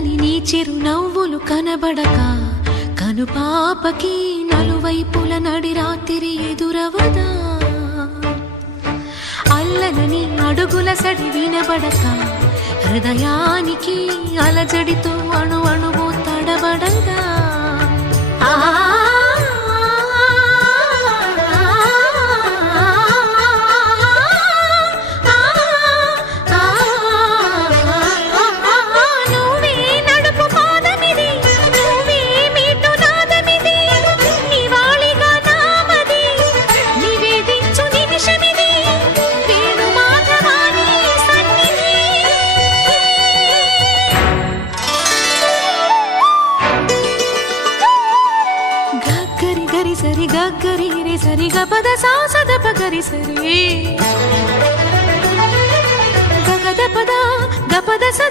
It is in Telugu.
చల్లని నీ చిరు నవ్వులు కనబడక కనుపాపకి నలువైపుల నడి రాత్రి ఎదురవదా అల్లలని అడుగుల సడి వినబడక హృదయానికి అలజడితో అణు అణువు తడబడదా సరి గరి రే సరి గపద సా సద పగరి సరి గగద పద గపద సదా